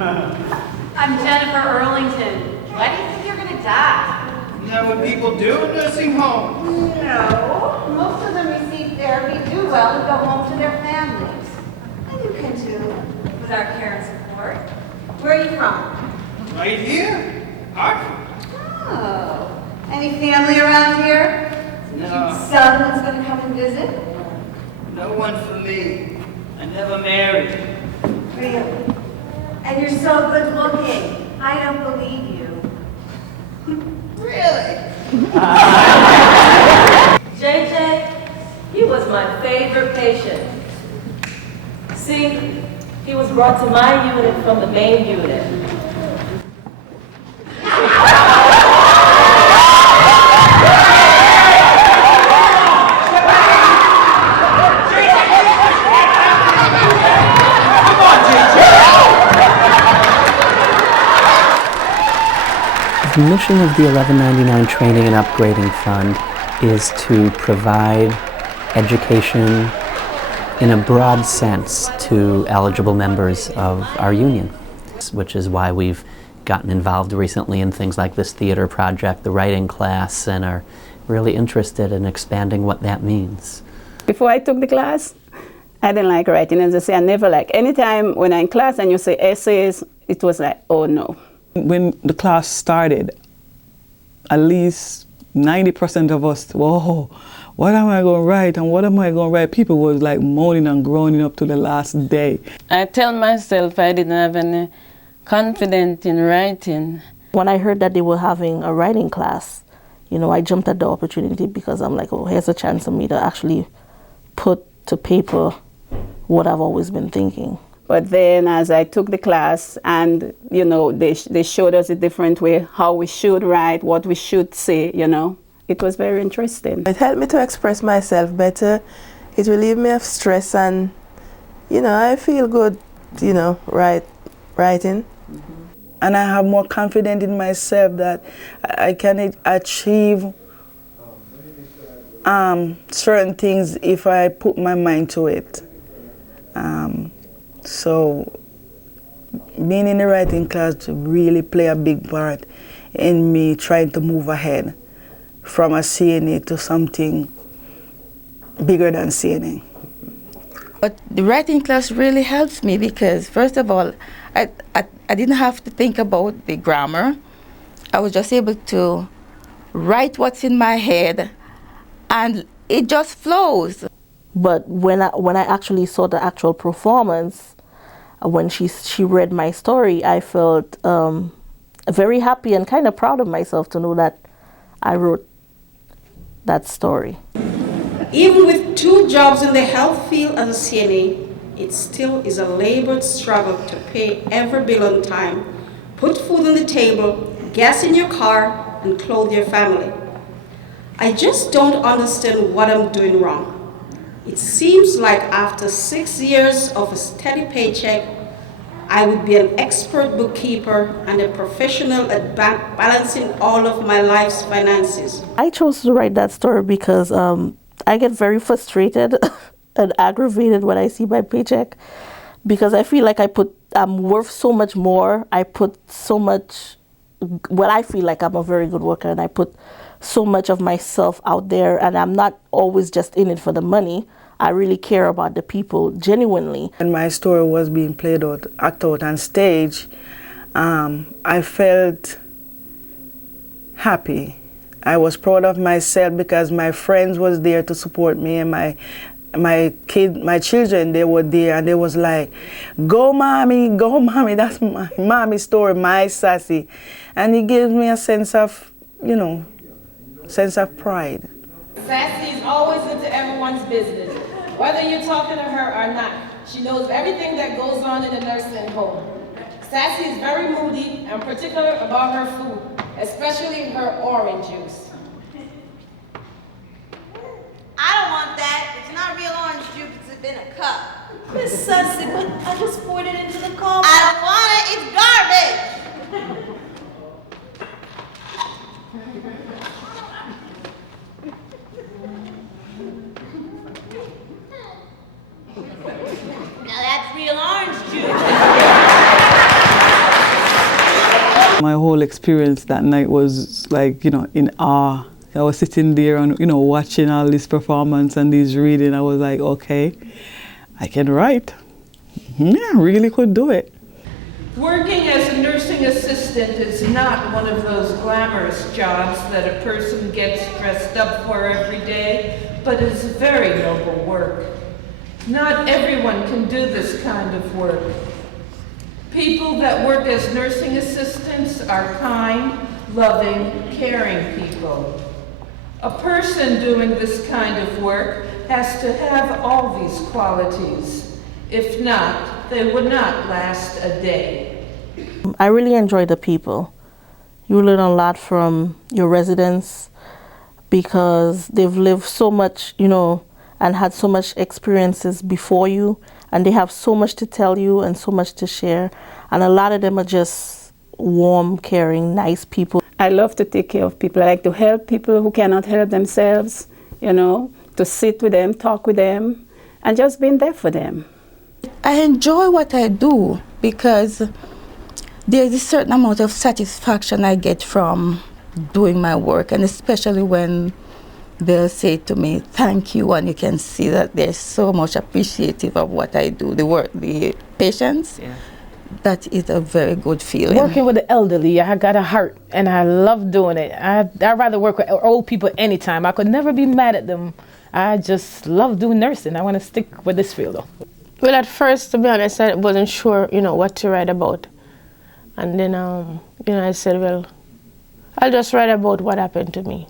I'm Jennifer Earlington. Why do you think you're going to die? Isn't that what people do in nursing homes? No. Most of them receive therapy, do well, and go home to their families. And you can too, with our care and support. Where are you from? Right here. Hartford. Oh. Any family around here? No. Someone's going to come and visit? No one for me. I never married. Really? And you're so good looking. I don't believe you. Really? JJ, he was my favorite patient. See, he was brought to my unit from the main unit. The mission of the 1199 Training and Upgrading Fund is to provide education in a broad sense to eligible members of our union, which is why we've gotten involved recently in things like this theater project, the writing class, and are really interested in expanding what that means. Before I took the class, I didn't like writing. As I say, I never like. Anytime when I'm in class and you say essays, it was like, oh no. When the class started, at least 90% of us, whoa, what am I going to write and what am I going to write? People was like moaning and groaning up to the last day. I tell myself I didn't have any confidence in writing. When I heard that they were having a writing class, you know, I jumped at the opportunity because I'm like, oh, here's a chance for me to actually put to paper what I've always been thinking. But then as I took the class and, you know, they showed us a different way, how we should write, what we should say, you know. It was very interesting. It helped me to express myself better. It relieved me of stress and, you know, I feel good, you know, writing. And I have more confidence in myself that I can achieve certain things if I put my mind to it. So being in the writing class really play a big part in me trying to move ahead from a CNA to something bigger than CNA. But the writing class really helps me because, first of all, I didn't have to think about the grammar. I was just able to write what's in my head and it just flows. But when I actually saw the actual performance, when she read my story, I felt very happy and kind of proud of myself to know that I wrote that story. Even with 2 jobs in the health field as a CNA, it still is a labored struggle to pay every bill on time, put food on the table, gas in your car, and clothe your family. I just don't understand what I'm doing wrong. It seems like after 6 years of a steady paycheck, I would be an expert bookkeeper and a professional at balancing all of my life's finances. I chose to write that story because I get very frustrated and aggravated when I see my paycheck because I feel like I'm worth so much more. I put so much, well, I feel like I'm a very good worker and I put so much of myself out there and I'm not always just in it for the money. I really care about the people genuinely. When my story was being acted out on stage, I felt happy. I was proud of myself because my friends was there to support me and my children, they were there and they was like, go mommy, that's my mommy's story, my sassy. And it gives me a sense of, you know, sense of pride. Sassy is always into everyone's business. Whether you're talking to her or not, she knows everything that goes on in the nursing home. Sassy is very moody and particular about her food, especially her orange juice. I don't want that. It's not real orange juice. It's in a cup. Miss Sassy, but I just poured it into the coffee. I don't want it. It's garbage. Now that's real orange juice. whole experience that night was like, in awe. I was sitting there and, watching all this performance and this reading. I was like, okay, I can write. Yeah, I really could do it. Working as a nursing assistant is not one of those glamorous jobs that a person gets dressed up for every day, but it's very noble work. Not everyone can do this kind of work. People that work as nursing assistants are kind, loving, caring people. A person doing this kind of work has to have all these qualities. If not, they would not last a day. I really enjoy the people. You learn a lot from your residents because they've lived so much, and had so much experiences before you, and they have so much to tell you and so much to share. And a lot of them are just warm, caring, nice people. I love to take care of people. I like to help people who cannot help themselves, to sit with them, talk with them, and just being there for them. I enjoy what I do because there's a certain amount of satisfaction I get from doing my work, and especially when they'll say to me, thank you, and you can see that they're so much appreciative of what I do, the work, the patients. Yeah. That is a very good feeling. Working with the elderly, I got a heart, and I love doing it. I'd rather work with old people anytime. I could never be mad at them. I just love doing nursing. I want to stick with this field, though. Well, at first, to be honest, I wasn't sure, what to write about. And then, I said, well, I'll just write about what happened to me.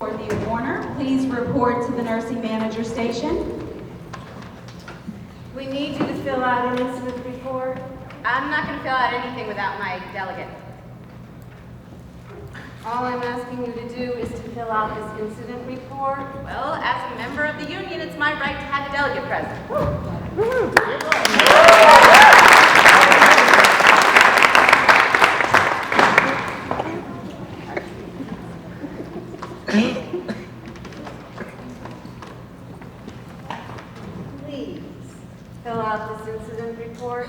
Dorothy Warner, please report to the nursing manager station. We need you to fill out an incident report. I'm not going to fill out anything without my delegate. All I'm asking you to do is to fill out this incident report. Well, as a member of the union, it's my right to have a delegate present. Please fill out this incident report.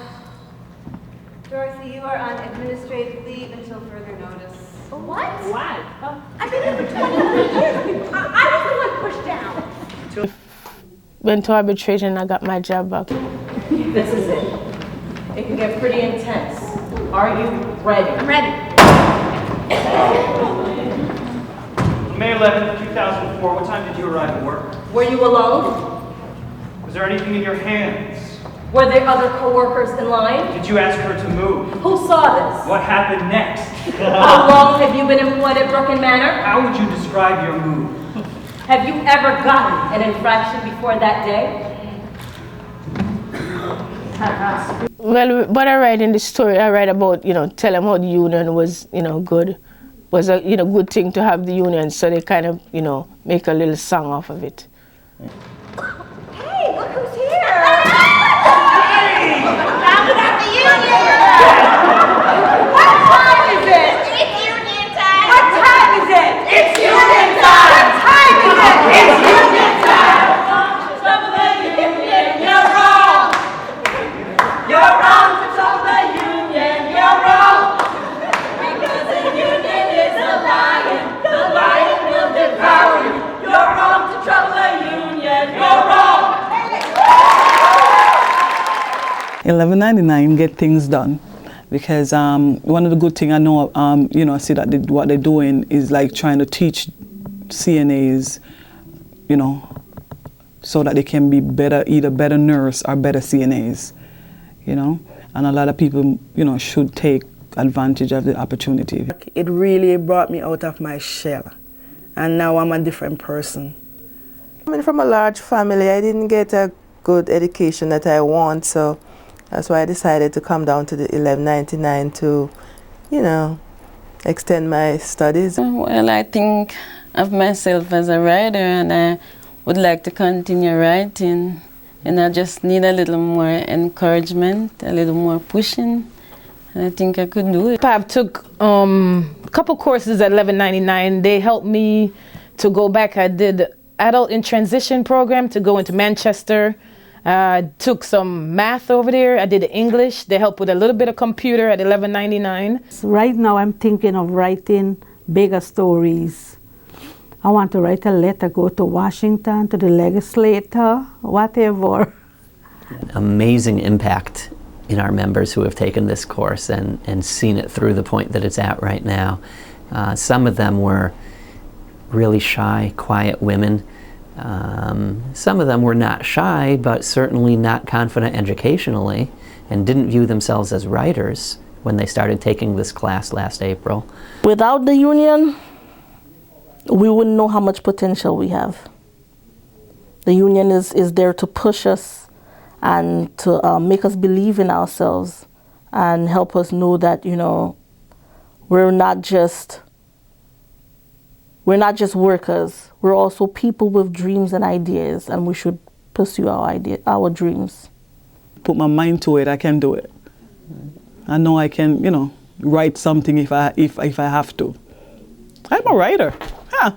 Dorothy, you are on administrative leave until further notice. What? Why? I've been here for 23 years. I was the one pushed down. Went to arbitration, I got my job back. This is it. It can get pretty intense. Are you ready? I'm ready. May 11th, 2004, what time did you arrive at work? Were you alone? Was there anything in your hands? Were there other co-workers in line? Did you ask her to move? Who saw this? What happened next? How long have you been employed at Brooklyn Manor? How would you describe your move? Have you ever gotten an infraction before that day? Well, what I write in the story, I write about, tell them how the union was, good. Was a, good thing to have the union, so they kind of, make a little song off of it. Hey, look who's here! Hey! Rounded up the union! What time is it? It's union time! What time is it? It's union time! What time is it? It's union time! Trouble the union, you're wrong! You're wrong to trouble the union, you're wrong! Because the union is a lion, the lion will devour you. You're wrong to trouble the union, you're wrong! 1199 get things done, because one of the good things I know, I see that what they're doing is like trying to teach CNAs, so that they can be better, either better nurse or better CNAs, and a lot of people, should take advantage of the opportunity. It really brought me out of my shell, and now I'm a different person. Coming from a large family, I didn't get a good education that I want, so that's why I decided to come down to the 1199 to, extend my studies. Well, I think of myself as a writer, and I would like to continue writing, and I just need a little more encouragement, a little more pushing, and I think I could do it. I took a couple courses at 1199. They helped me to go back. I did Adult in Transition program to go into Manchester Took some math over there. I did English. They help with a little bit of computer at $11.99. Right now I'm thinking of writing bigger stories. I want to write a letter, go to Washington, to the legislator, whatever. Amazing impact in our members who have taken this course and seen it through the point that it's at right now. Some of them were really shy, quiet women. Some of them were not shy, but certainly not confident educationally and didn't view themselves as writers when they started taking this class last April. Without the union, we wouldn't know how much potential we have. The union is there to push us and to make us believe in ourselves and help us know that, you know, we're not just workers. We're also people with dreams and ideas, and we should pursue our dreams. Put my mind to it, I can do it. I know I can, you know, write something if I have to. I'm a writer. Huh.